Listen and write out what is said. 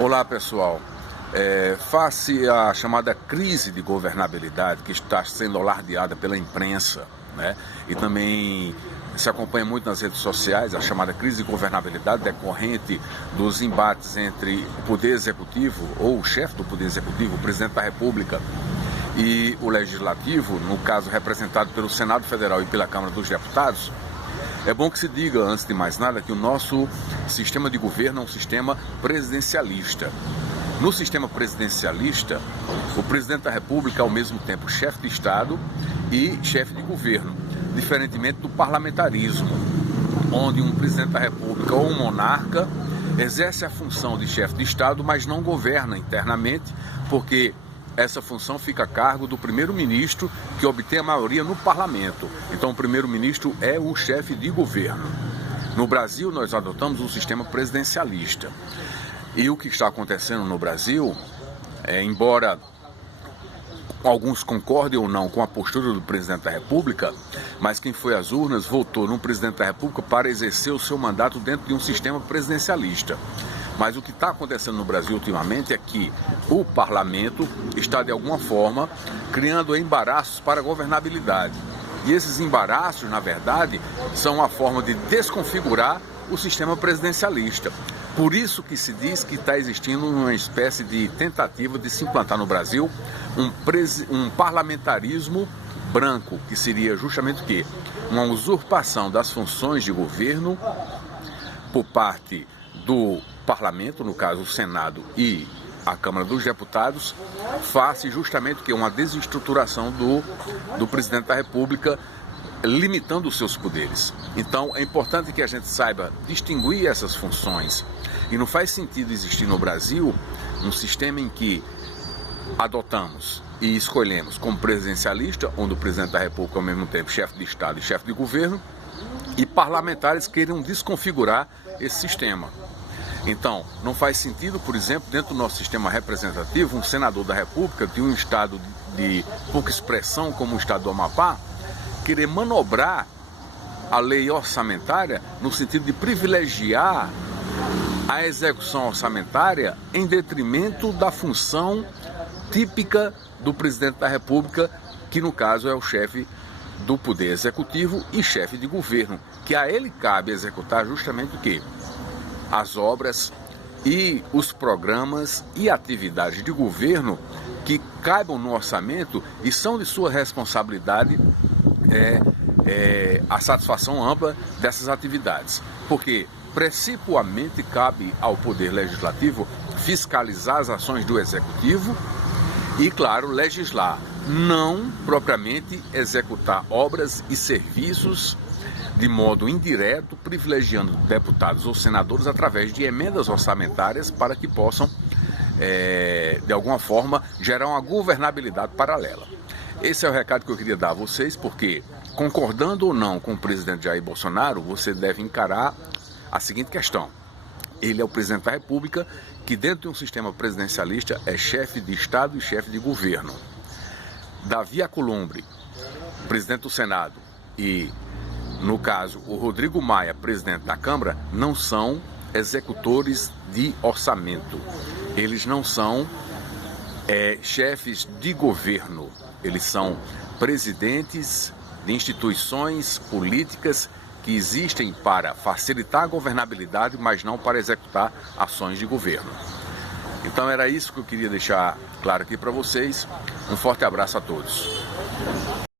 Olá, pessoal. Face à chamada crise de governabilidade que está sendo alardeada pela imprensa, né, e também se acompanha muito nas redes sociais, a chamada crise de governabilidade decorrente dos embates entre o Poder Executivo, ou o chefe do Poder Executivo, o Presidente da República, e o Legislativo, no caso representado pelo Senado Federal e pela Câmara dos Deputados. É bom que se diga, antes de mais nada, que o nosso sistema de governo é um sistema presidencialista. No sistema presidencialista, o presidente da República é ao mesmo tempo chefe de Estado e chefe de governo, diferentemente do parlamentarismo, onde um presidente da República ou um monarca exerce a função de chefe de Estado, mas não governa internamente, porque essa função fica a cargo do primeiro-ministro, que obtém a maioria no parlamento. Então, o primeiro-ministro é o chefe de governo. No Brasil, nós adotamos um sistema presidencialista. E o que está acontecendo no Brasil, embora alguns concordem ou não com a postura do presidente da República, mas quem foi às urnas votou no presidente da República para exercer o seu mandato dentro de um sistema presidencialista. Mas o que está acontecendo no Brasil ultimamente é que o parlamento está, de alguma forma, criando embaraços para a governabilidade. E esses embaraços, na verdade, são uma forma de desconfigurar o sistema presidencialista. Por isso que se diz que está existindo uma espécie de tentativa de se implantar no Brasil um parlamentarismo branco, que seria justamente o quê? Uma usurpação das funções de governo por parte do parlamento, no caso o Senado e a Câmara dos Deputados, face justamente que uma desestruturação do presidente da República, limitando os seus poderes. Então é importante que a gente saiba distinguir essas funções, e não faz sentido existir no Brasil um sistema em que adotamos e escolhemos como presidencialista, onde o presidente da República é ao mesmo tempo chefe de Estado e chefe de governo, e parlamentares queiram desconfigurar esse sistema. Então, não faz sentido, por exemplo, dentro do nosso sistema representativo, um senador da República de um estado de pouca expressão, como o estado do Amapá, querer manobrar a lei orçamentária no sentido de privilegiar a execução orçamentária em detrimento da função típica do presidente da República, que no caso é o chefe do Poder Executivo e chefe de governo, que a ele cabe executar justamente o quê? As obras e os programas e atividades de governo que caibam no orçamento e são de sua responsabilidade a satisfação ampla dessas atividades. Porque precipuamente cabe ao Poder Legislativo fiscalizar as ações do Executivo e, claro, legislar, não propriamente executar obras e serviços de modo indireto, privilegiando deputados ou senadores através de emendas orçamentárias para que possam, de alguma forma, gerar uma governabilidade paralela. Esse é o recado que eu queria dar a vocês, porque, concordando ou não com o presidente Jair Bolsonaro, você deve encarar a seguinte questão. Ele é o presidente da República, que dentro de um sistema presidencialista é chefe de Estado e chefe de governo. Davi Alcolumbre, presidente do Senado, e, no caso, o Rodrigo Maia, presidente da Câmara, não são executores de orçamento. Eles não são chefes de governo. Eles são presidentes de instituições políticas que existem para facilitar a governabilidade, mas não para executar ações de governo. Então era isso que eu queria deixar claro aqui para vocês. Um forte abraço a todos.